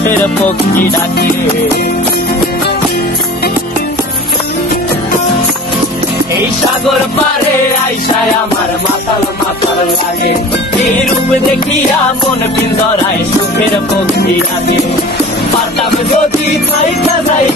সুখের পক্ষী ডাকে। এই সাগর পারে আইসায় আমার মাতাল মাতাল লাগে, এই রূপ দেখিয়া মন পিন্দরায় সুখের পক্ষী ডাকে। পারতাম যদি থাইকা যাই